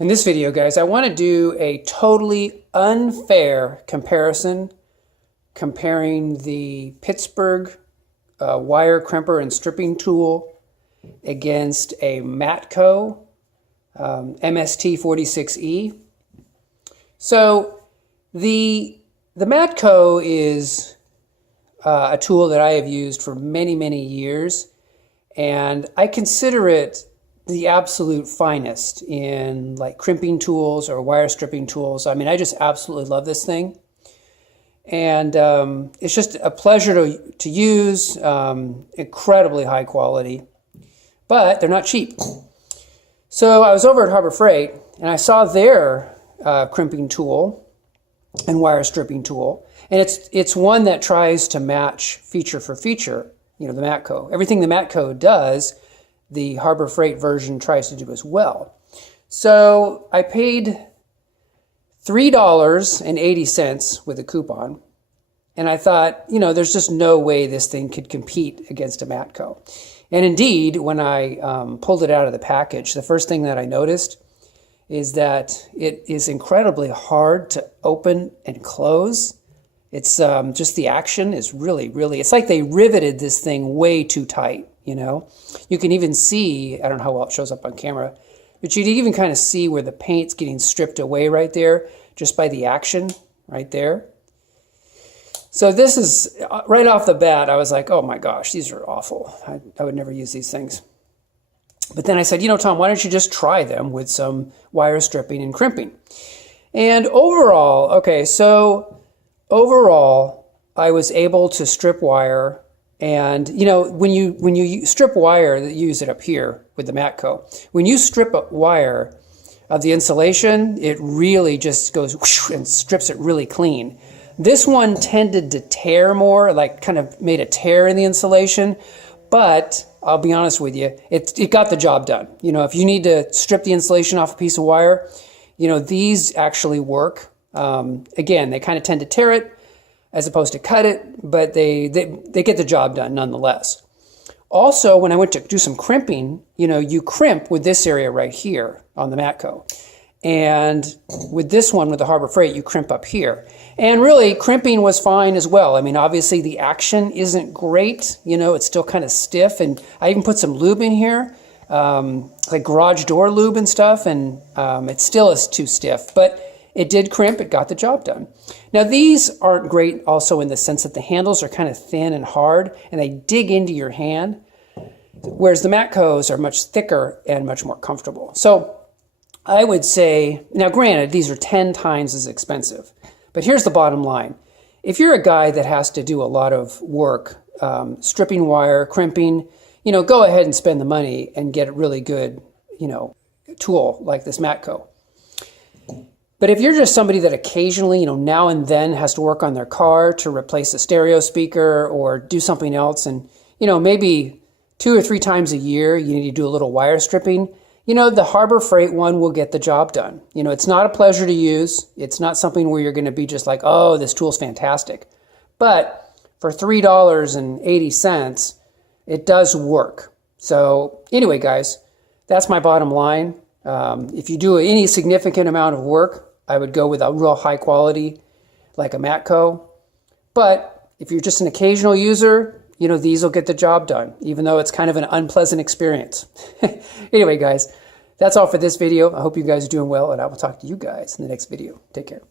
In this video, guys, I want to do a totally unfair comparison comparing the Pittsburgh wire crimper and stripping tool against a Matco MST46E. So the Matco is a tool that I have used for many, many years, and I consider it the absolute finest in like crimping tools or wire stripping tools. I mean, I just absolutely love this thing. And it's just a pleasure to use, incredibly high quality, but they're not cheap. So I was over at Harbor Freight and I saw their crimping tool and wire stripping tool. And it's one that tries to match feature for feature, you know, the Matco. Everything the Matco does, the Harbor Freight version tries to do as well. So I paid $3.80 with a coupon, and I thought, you know, there's just no way this thing could compete against a Matco. And indeed, when I pulled it out of the package, the first thing that I noticed is that it is incredibly hard to open and close. It's just the action is really, it's like they riveted this thing way too tight, you know. You can even see, I don't know how well it shows up on camera, but you can even kind of see where the paint's getting stripped away right there, just by the action right there. So this is, right off the bat, I was like, oh my gosh, these are awful. I would never use these things. But then I said, you know, Tom, why don't you just try them with some wire stripping and crimping? And overall, okay, so overall, I was able to strip wire. And, you know, when you strip wire, you use it up here with the Matco. When you strip a wire of the insulation, it really just goes whoosh and strips it really clean. This one tended to tear more, like kind of made a tear in the insulation. But I'll be honest with you, it got the job done. You know, if you need to strip the insulation off a piece of wire, you know, these actually work. Again, they kind of tend to tear it as opposed to cut it, but they get the job done nonetheless. Also, when I went to do some crimping, you know, you crimp with this area right here on the Matco. And with this one, with the Harbor Freight, you crimp up here. And really, crimping was fine as well. I mean, obviously the action isn't great. You know, it's still kind of stiff. And I even put some lube in here, like garage door lube and stuff, and it still is too stiff. But it did crimp, it got the job done. Now these aren't great also in the sense that the handles are kind of thin and hard and they dig into your hand, whereas the Matcos are much thicker and much more comfortable. So I would say, now granted, these are 10 times as expensive, but here's the bottom line. If you're a guy that has to do a lot of work, stripping wire, crimping, you know, go ahead and spend the money and get a really good, you know, tool like this Matco. But if you're just somebody that occasionally, you know, now and then has to work on their car to replace a stereo speaker or do something else, and, you know, maybe 2 or 3 times a year you need to do a little wire stripping, you know, the Harbor Freight one will get the job done. You know, it's not a pleasure to use. It's not something where you're going to be just like, oh, this tool's fantastic. But for $3.80, it does work. So anyway, guys, that's my bottom line. If you do any significant amount of work, I would go with a real high quality like a Matco. But if you're just an occasional user, you know, these will get the job done, even though it's kind of an unpleasant experience. Anyway, guys, that's all for this video. I hope you guys are doing well, and I will talk to you guys in the next video. Take care.